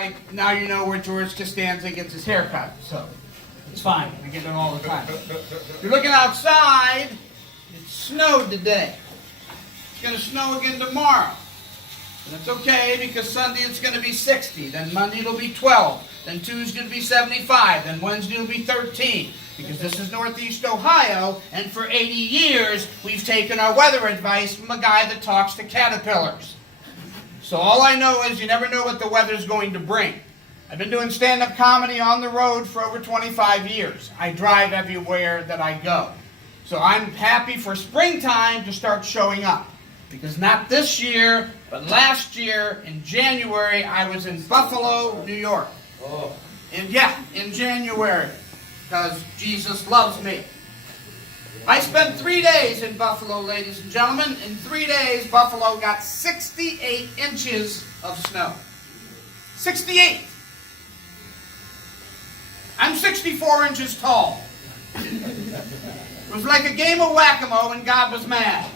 like, now you know where George Costanza gets his haircut, so it's fine. I get it all the time. If you're looking outside, it snowed today. It's going to snow again tomorrow. And that's okay, because Sunday it's going to be 60. Then Monday it'll be 12. Then Tuesday it'll be 75. Then Wednesday it'll be 13. Because this is Northeast Ohio, and for 80 years we've taken our weather advice from a guy that talks to caterpillars. So all I know is you never know what the weather's going to bring. I've been doing stand-up comedy on the road for over 25 years. I drive everywhere that I go. So I'm happy for springtime to start showing up. Because not this year, but last year in January, I was in Buffalo, New York. And yeah, in January, because Jesus loves me. I spent 3 days in Buffalo, ladies and gentlemen. In 3 days, Buffalo got 68 inches of snow. 68. I'm 64 inches tall. It was like a game of whack-a-mole and God was mad.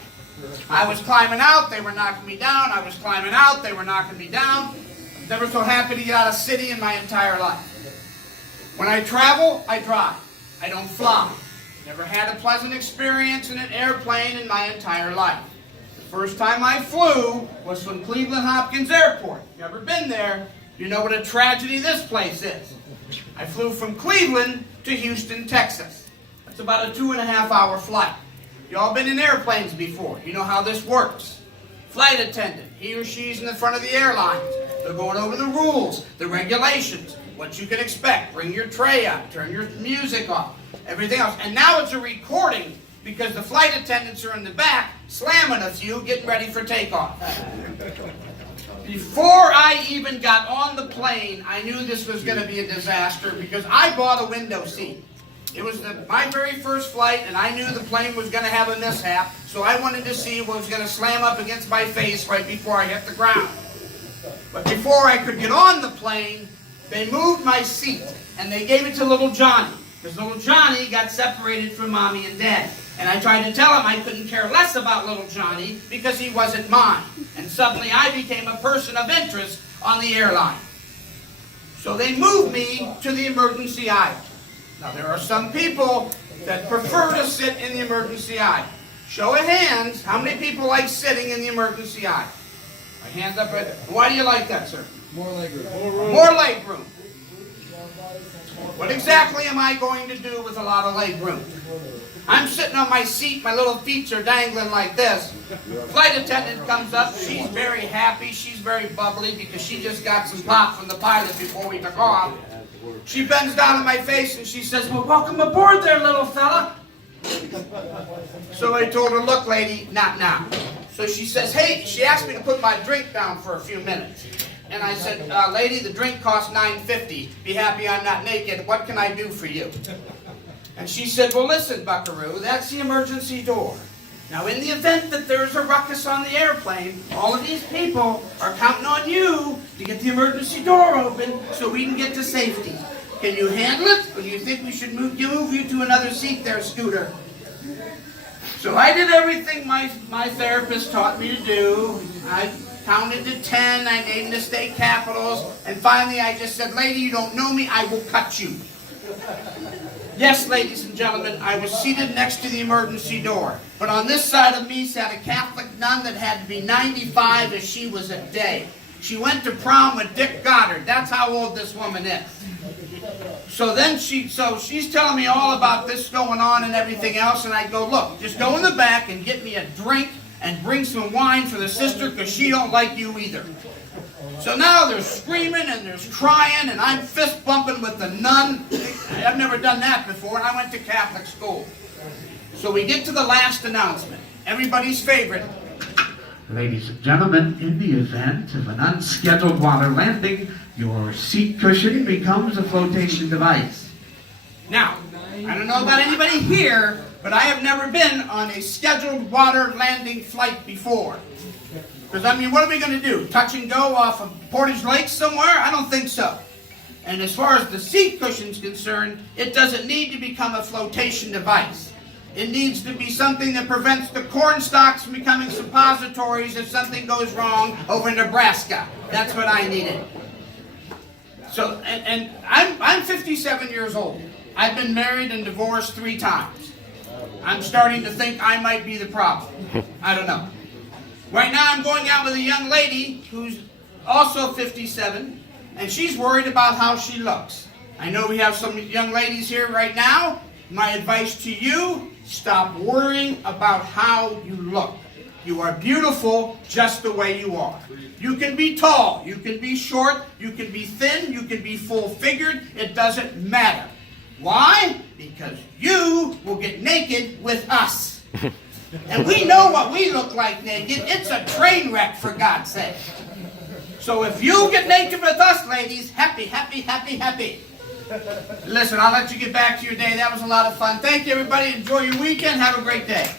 I was climbing out, they were knocking me down. I was climbing out, they were knocking me down. I'm never so happy to get out of city in my entire life. When I travel, I drive. I don't fly. Never had a pleasant experience in an airplane in my entire life. The first time I flew was from Cleveland Hopkins Airport. Never been there, you know what a tragedy this place is. I flew from Cleveland to Houston, Texas. That's about a 2.5-hour flight. You all been in airplanes before. You know how this works. Flight attendant, he or she's in the front of the airlines. They're going over the rules, the regulations, what you can expect. Bring your tray up, turn your music off, everything else. And now it's a recording because the flight attendants are in the back slamming a few, getting ready for takeoff. Before I even got on the plane, I knew this was going to be a disaster because I bought a window seat. It was my very first flight, and I knew the plane was going to have a mishap, so I wanted to see what was going to slam up against my face right before I hit the ground. But before I could get on the plane, they moved my seat, and they gave it to little Johnny, because little Johnny got separated from Mommy and Daddy. And I tried to tell him I couldn't care less about little Johnny because he wasn't mine. And suddenly I became a person of interest on the airline. So they moved me to the emergency aisle. Now, there are some people that prefer to sit in the emergency aisle. Show of hands, how many people like sitting in the emergency aisle? My hands up right there. Why do you like that, sir? More leg room. More leg room. What exactly am I going to do with a lot of leg room? I'm sitting on my seat, my little feet are dangling like this. Flight attendant comes up, she's very happy, she's very bubbly because she just got some pop from the pilot before we took off. She bends down in my face and she says, "Well, welcome aboard there, little fella." So I told her, "Look, lady, not now." So she says, "Hey," she asked me to put my drink down for a few minutes. And I said, "Lady, the drink costs $9.50. Be happy I'm not naked. What can I do for you?" And she said, "Well, listen, buckaroo, that's the emergency door. Now, in the event that there's a ruckus on the airplane, all of these people are counting on you to get the emergency door open so we can get to safety. Can you handle it? Or do you think we should move you to another seat there, Scooter?" So I did everything my therapist taught me to do. I counted to 10, I named the state capitals, and finally I just said, "Lady, you don't know me, I will cut you." Yes, ladies and gentlemen, I was seated next to the emergency door. But on this side of me sat a Catholic nun that had to be 95 as she was a day. She went to prom with Dick Goddard. That's how old this woman is. So then she's telling me all about this going on and everything else, and I go, "Look, just go in the back and get me a drink and bring some wine for the sister because she don't like you either." So now there's screaming and there's crying and I'm fist bumping with the nun. I've never done that before, and I went to Catholic school. So we get to the last announcement. Everybody's favorite. "Ladies and gentlemen, in the event of an unscheduled water landing, your seat cushion becomes a flotation device." Now, I don't know about anybody here, but I have never been on a scheduled water landing flight before. Because, I mean, what are we going to do? Touch and go off of Portage Lake somewhere? I don't think so. And as far as the seat cushion's concerned, it doesn't need to become a flotation device. It needs to be something that prevents the corn stalks from becoming suppositories if something goes wrong over in Nebraska. That's what I needed. So, and I'm 57 years old. I've been married and divorced 3 times. I'm starting to think I might be the problem. I don't know. Right now I'm going out with a young lady who's also 57, and she's worried about how she looks. I know we have some young ladies here right now. My advice to you, stop worrying about how you look. You are beautiful just the way you are. You can be tall, you can be short, you can be thin, you can be full-figured. It doesn't matter. Why? Because you will get naked with us. And we know what we look like naked. It's a train wreck, for God's sake. So if you get naked with us, ladies, happy, happy, happy, happy. Listen, I'll let you get back to your day. That was a lot of fun. Thank you, everybody. Enjoy your weekend. Have a great day.